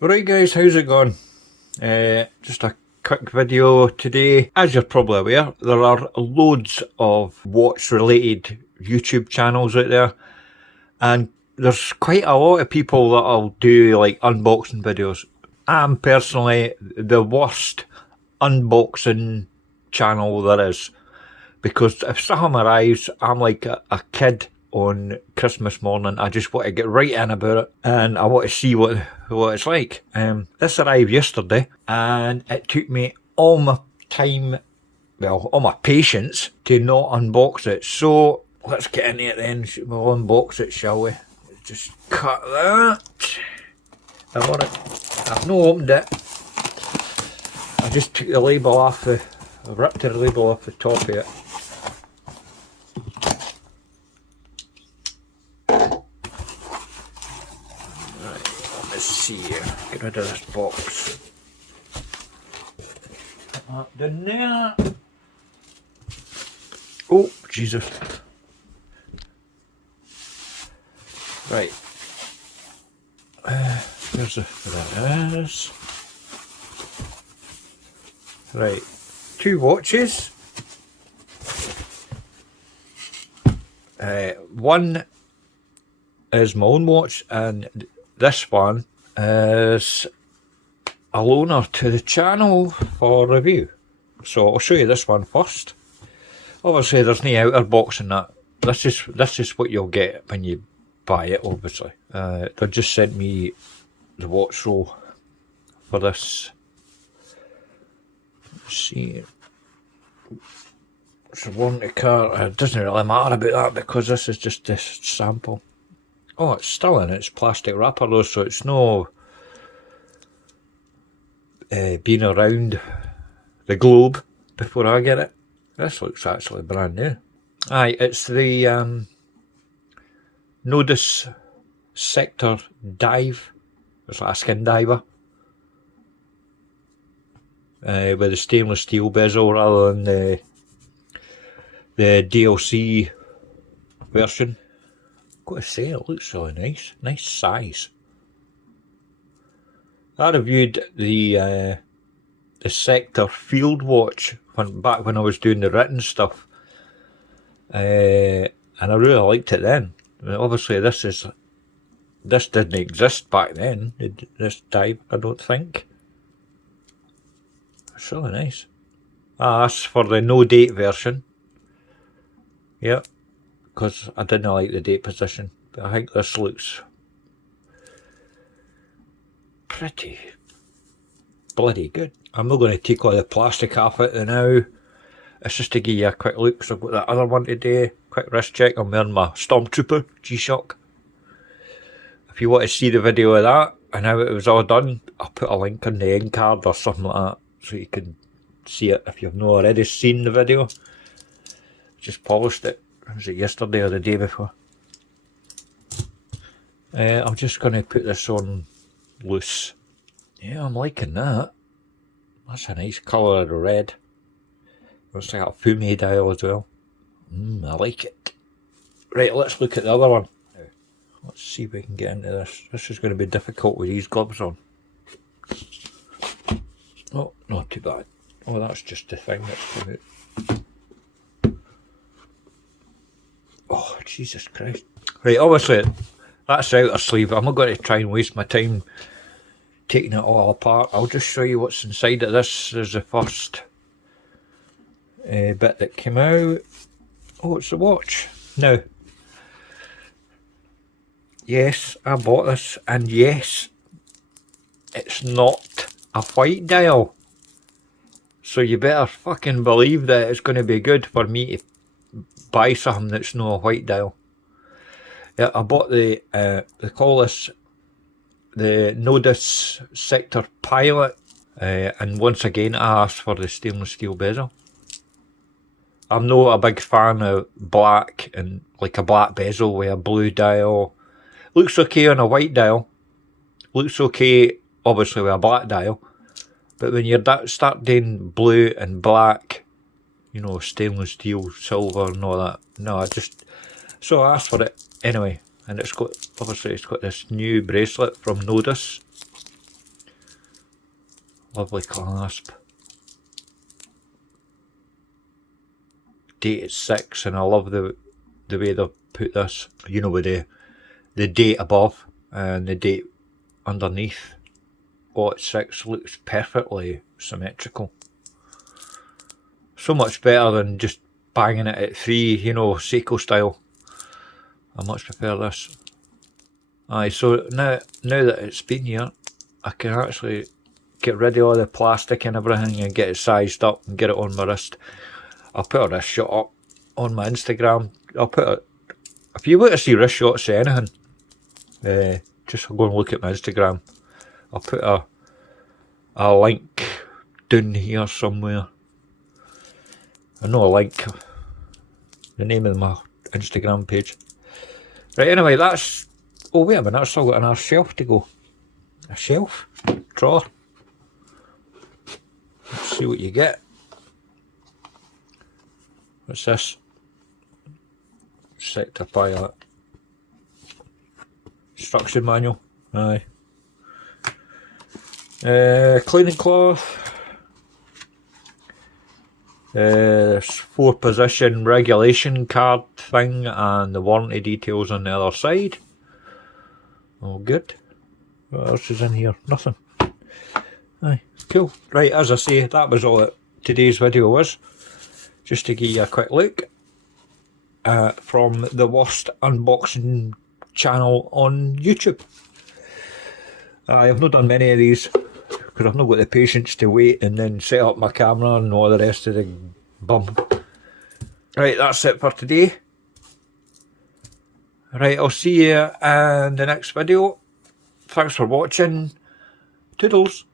Right guys, how's it going? Just a quick video today. As you're probably aware, there are loads of watch related YouTube channels out there, and there's quite a lot of people that'll do like unboxing videos. I'm personally the worst unboxing channel there is, because if something arrives, I'm like a kid on Christmas morning. I just want to get right in about it, and I want to see what it's like. This arrived yesterday, and it took me all my time, well, all my patience to not unbox it. So let's get into it then. We'll unbox it, shall we? Just cut that. I've not opened it. I just took the label off I ripped the label off the top of it. Let's see here. Get rid of this box. Put that down there. Oh, Jesus. Right. There's there it is. Right. 2 watches. One is my own watch, and this one is a loaner to the channel for review. So I'll show you this one first. Obviously there's no outer box in that. This is what you'll get when you buy it, obviously. They just sent me the watch roll for this. Let's see. It's a warranty card. It doesn't really matter about that because this is just this sample. Oh, it's still in its plastic wrapper though, so it's no been around the globe before I get it. This looks actually brand new. Aye, it's the Nodus Sector Dive. It's like a skin diver. With a stainless steel bezel rather than the DLC version. Got to say, it looks really nice. Nice size. I reviewed the Sector Field Watch back when I was doing the written stuff, and I really liked it then. I mean, obviously, this didn't exist back then. This dive, I don't think. It's really nice. That's for the no date version. Yep. Because I didn't like the date position, but I think this looks pretty bloody good. I'm not going to take all the plastic off it now. It's just to give you a quick look. So I've got that other one today. Quick wrist check. I'm wearing my Stormtrooper G-Shock. If you want to see the video of that and how it was all done, I'll put a link in the end card or something like that, so you can see it if you've not already seen the video. Just polished it. Was it yesterday or the day before? I'm just going to put this on loose. Yeah, I'm liking that. That's a nice colour of the red. Looks like a Fume dial as well. I like it. Right, let's look at the other one. Let's see if we can get into this. This is going to be difficult with these gloves on. Oh, not too bad. Oh, that's just the thing that's come out. Oh, Jesus Christ. Right, obviously, that's the outer sleeve. I'm not going to try and waste my time taking it all apart. I'll just show you what's inside of this. There's the first bit that came out. Oh, it's a watch. Now, yes, I bought this, and yes, it's not a white dial. So you better fucking believe that it's going to be good for me to buy something that's not a white dial. Yeah, I bought they call this the Nodus Sector Pilot, and once again I asked for the stainless steel bezel. I'm not a big fan of black and like a black bezel with a blue dial. Looks okay on a white dial. Looks okay obviously with a black dial. But when you start doing blue and black, you know, stainless steel, silver and all that, no, so I asked for it anyway. And it's got this new bracelet from Nodus. Lovely clasp. Date is 6, and I love the way they've put this, you know, with the date above and the date underneath. Oh, it's 6 looks perfectly symmetrical. So much better than just banging it at 3, you know, Seiko style. I much prefer this. Aye, so now that it's been here, I can actually get rid of all the plastic and everything and get it sized up and get it on my wrist. I'll put this shot up on my Instagram. I'll put it, if you want to see wrist shots of anything, just go and look at my Instagram. I'll put a link down here somewhere. I know a link, the name of my Instagram page. Right, anyway, that's... Oh, wait a minute, I've still got another shelf to go. A shelf? Drawer. Let's see what you get. What's this? Sector pilot. Instruction manual. Aye. Cleaning cloth. 4-position regulation card thing and the warranty details on the other side. All good. What else is in here? Nothing. Aye, cool. Right, as I say, that was all that today's video was. Just to give you a quick look from the worst unboxing channel on YouTube. I have not done many of these because I've not got the patience to wait and then set up my camera and all the rest of the bum. Right, that's it for today. Right, I'll see you in the next video. Thanks for watching. Toodles.